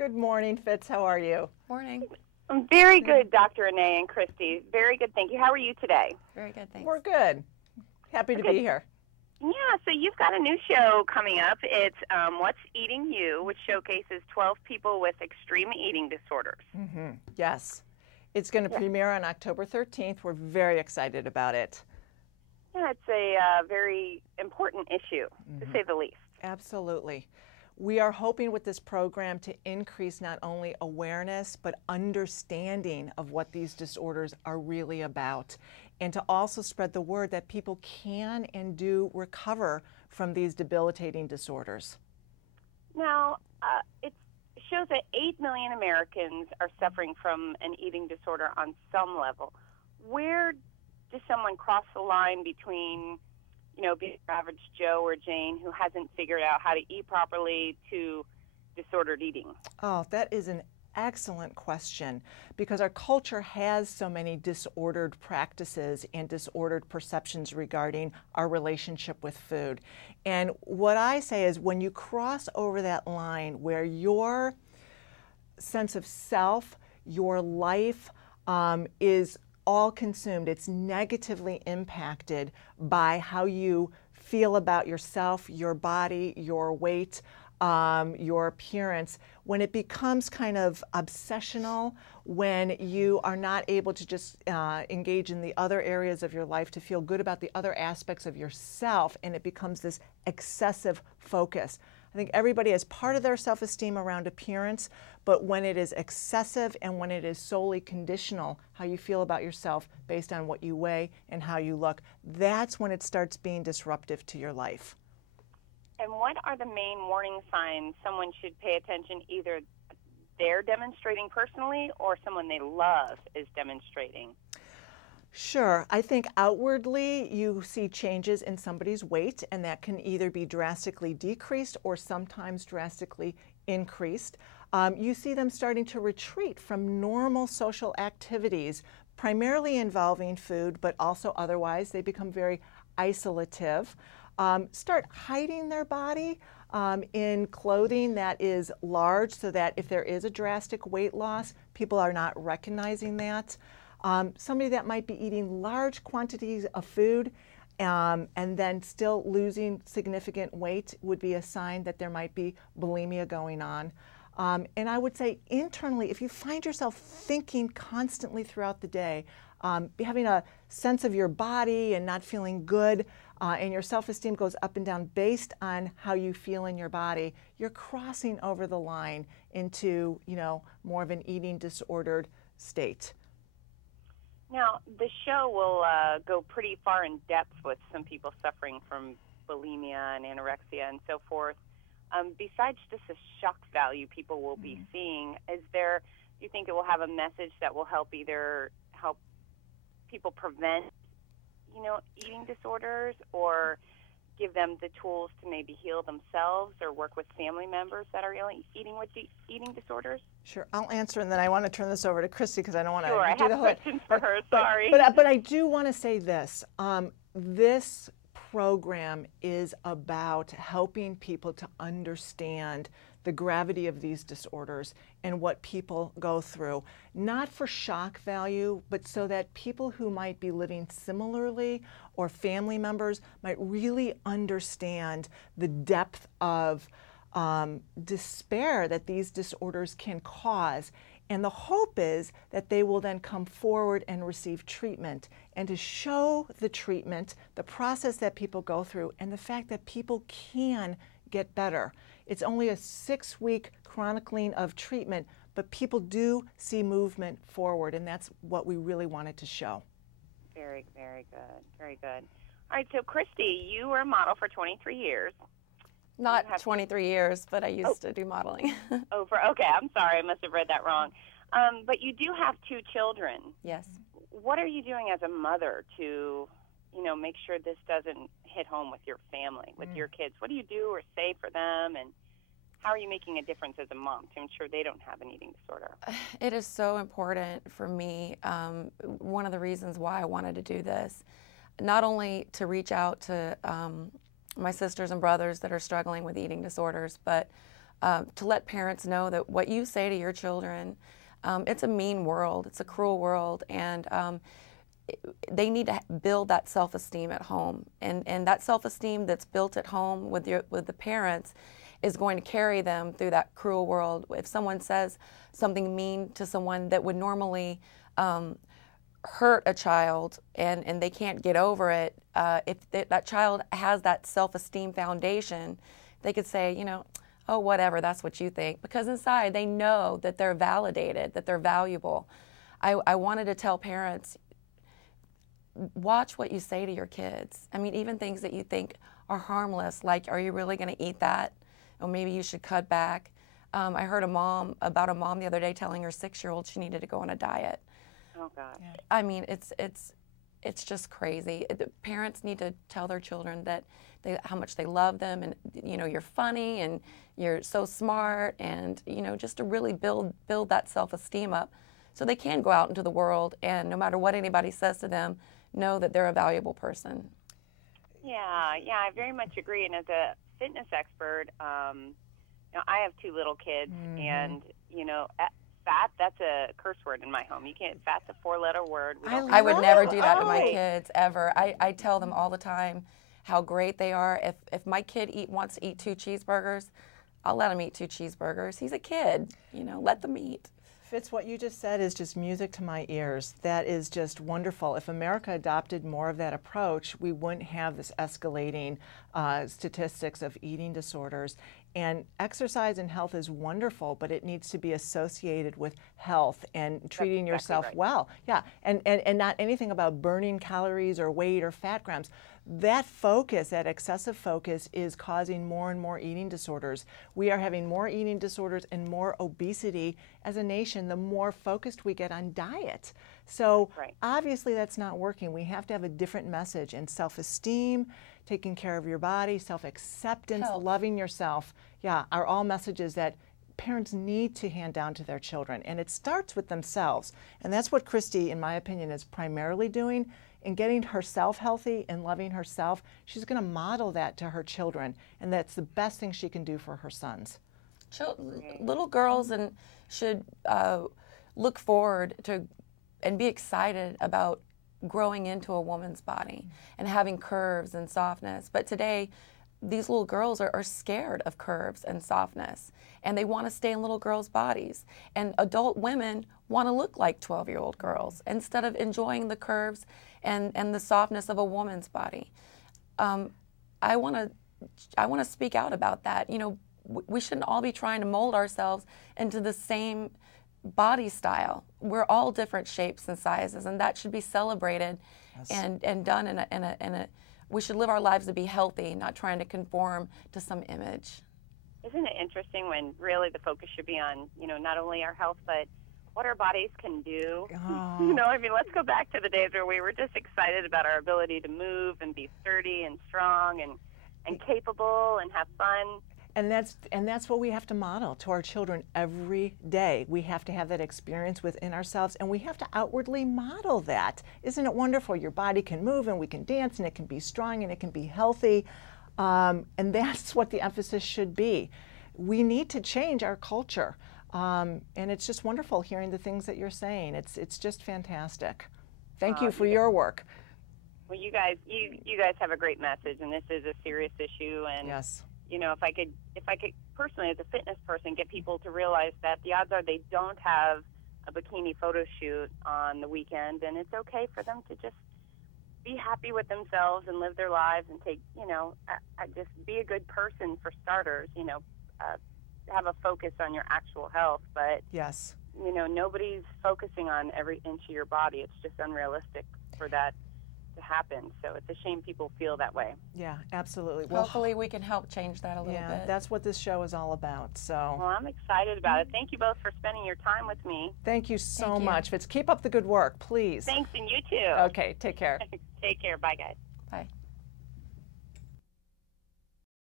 Good morning, Fitz. How are you? Morning. I'm very good, Dr. Renee and Christy. Very good, thank you. How are you today? Very good, thanks. We're good. Happy to be here. Yeah, so you've got a new show coming up. It's What's Eating You, which showcases 12 people with extreme eating disorders. Yes. It's going to premiere on October 13th. We're very excited about it. Yeah, it's a very important issue, to say the least. Absolutely. We are hoping with this program to increase not only awareness, but understanding of what these disorders are really about, and to also spread the word that people can and do recover from these debilitating disorders. Now, it shows that 8 million Americans are suffering from an eating disorder on some level. Where does someone cross the line between, you know, being an average Joe or Jane who hasn't figured out how to eat properly to disordered eating? Oh, that is an excellent question, because our culture has so many disordered practices and disordered perceptions regarding our relationship with food. And what I say is, when you cross over that line where your sense of self, your life is all consumed, it's negatively impacted by how you feel about yourself, your body, your weight, your appearance, when it becomes kind of obsessional, when you are not able to just engage in the other areas of your life to feel good about the other aspects of yourself, and it becomes this excessive focus. I think everybody has part of their self-esteem around appearance, but when it is excessive and when it is solely conditional, how you feel about yourself based on what you weigh and how you look, that's when it starts being disruptive to your life. And what are the main warning signs someone should pay attention, either they're demonstrating personally or someone they love is demonstrating? Sure. I think outwardly you see changes in somebody's weight, and that can either be drastically decreased or sometimes drastically increased. You see them starting to retreat from normal social activities, primarily involving food, but also otherwise. They become very isolative. Start hiding their body in clothing that is large, so that if there is a drastic weight loss, people are not recognizing that. Somebody that might be eating large quantities of food and then still losing significant weight would be a sign that there might be bulimia going on. And I would say internally, if you find yourself thinking constantly throughout the day, having a sense of your body and not feeling good, and your self-esteem goes up and down based on how you feel in your body, you're crossing over the line into, you know, more of an eating disordered state. Now, the show will go pretty far in depth with some people suffering from bulimia and anorexia and so forth. Besides just the shock value people will be seeing, do you think it will have a message that will help people prevent, you know, eating disorders, or give them the tools to maybe heal themselves or work with family members that are eating disorders? Sure, I'll answer, and then I want to turn this over to Christy because I don't want to do the whole. Sure, I have questions for her, sorry. But I do want to say this. This program is about helping people to understand the gravity of these disorders and what people go through, not for shock value, but so that people who might be living similarly or family members might really understand the depth of despair that these disorders can cause. And the hope is that they will then come forward and receive treatment, and to show the treatment, the process that people go through, and the fact that people can get better. It's only a 6-week chronicling of treatment, but people do see movement forward, and that's what we really wanted to show. Very, very good. Very good. All right, so Christy, you were a model for 23 years. Not 23 years, but I used to do modeling. Okay, I'm sorry, I must have read that wrong. But you do have 2 children. Yes. What are you doing as a mother to, you know, make sure this doesn't hit home with your family, with your kids? What do you do or say for them, and how are you making a difference as a mom to ensure they don't have an eating disorder? It is so important for me. One of the reasons why I wanted to do this, not only to reach out to my sisters and brothers that are struggling with eating disorders, but to let parents know that what you say to your children, it's a mean world, it's a cruel world, and they need to build that self-esteem at home, and that self-esteem that's built at home with the parents is going to carry them through that cruel world. If someone says something mean to someone that would normally hurt a child, and they can't get over it, if that child has that self-esteem foundation, they could say, you know, oh, whatever, that's what you think, because inside they know that they're validated, that they're valuable. I wanted to tell parents, watch what you say to your kids. I mean, even things that you think are harmless, like, are you really going to eat that? Or maybe you should cut back. I heard about a mom the other day telling her 6-year-old she needed to go on a diet. Oh, God. Yeah. I mean, it's just crazy. Parents need to tell their children that how much they love them, and, you know, you're funny and you're so smart, and, you know, just to really build that self-esteem up so they can go out into the world, and no matter what anybody says to them, know that they're a valuable person. Yeah, I very much agree. And as a fitness expert, you know, I have 2 little kids, and, you know, fat, that's a curse word in my home. You can't, fat's a 4-letter word. I would never do that to my kids, ever. I tell them all the time how great they are. If my kid wants to eat 2 cheeseburgers, I'll let him eat 2 cheeseburgers. He's a kid, you know, let them eat. Fitz, what you just said is just music to my ears. That is just wonderful. If America adopted more of that approach, we wouldn't have this escalating statistics of eating disorders. And exercise and health is wonderful, but it needs to be associated with health and treating yourself well. Yeah, and not anything about burning calories or weight or fat grams. That focus, that excessive focus, is causing more and more eating disorders. We are having more eating disorders and more obesity as a nation the more focused we get on diet. So obviously that's not working. We have to have a different message, and self-esteem, taking care of your body, self-acceptance, loving yourself, are all messages that parents need to hand down to their children. And it starts with themselves. And that's what Christy, in my opinion, is primarily doing. In getting herself healthy and loving herself, she's going to model that to her children. And that's the best thing she can do for her sons. Little girls should look forward to and be excited about growing into a woman's body and having curves and softness. But today, these little girls are scared of curves and softness, and they want to stay in little girls' bodies. And adult women want to look like 12-year-old girls instead of enjoying the curves and the softness of a woman's body. I want to speak out about that. You know, we shouldn't all be trying to mold ourselves into the same body style. We're all different shapes and sizes, and that should be celebrated and done in a we should live our lives to be healthy, not trying to conform to some image. Isn't it interesting when really the focus should be on, you know, not only our health, but what our bodies can do? You know, I mean, let's go back to the days where we were just excited about our ability to move and be sturdy and strong and capable and have fun. And that's what we have to model to our children every day. We have to have that experience within ourselves, and we have to outwardly model that. Isn't it wonderful? Your body can move, and we can dance, and it can be strong, and it can be healthy. And that's what the emphasis should be. We need to change our culture. And it's just wonderful hearing the things that you're saying. It's just fantastic. Thank you for your work. Well, you guys have a great message, and this is a serious issue. And yes. You know, if I could personally, as a fitness person, get people to realize that the odds are they don't have a bikini photo shoot on the weekend, and it's okay for them to just be happy with themselves and live their lives and take, you know, just be a good person for starters. You know, have a focus on your actual health, but yes, you know, nobody's focusing on every inch of your body. It's just unrealistic for that to happen. So it's a shame people feel that way. Yeah, absolutely. Hopefully we can help change that a little bit. Yeah, that's what this show is all about. So. Well, I'm excited about it. Thank you both for spending your time with me. Thank you so much. Fitz, keep up the good work, please. Thanks, and you too. Okay, take care. Take care. Bye, guys. Bye.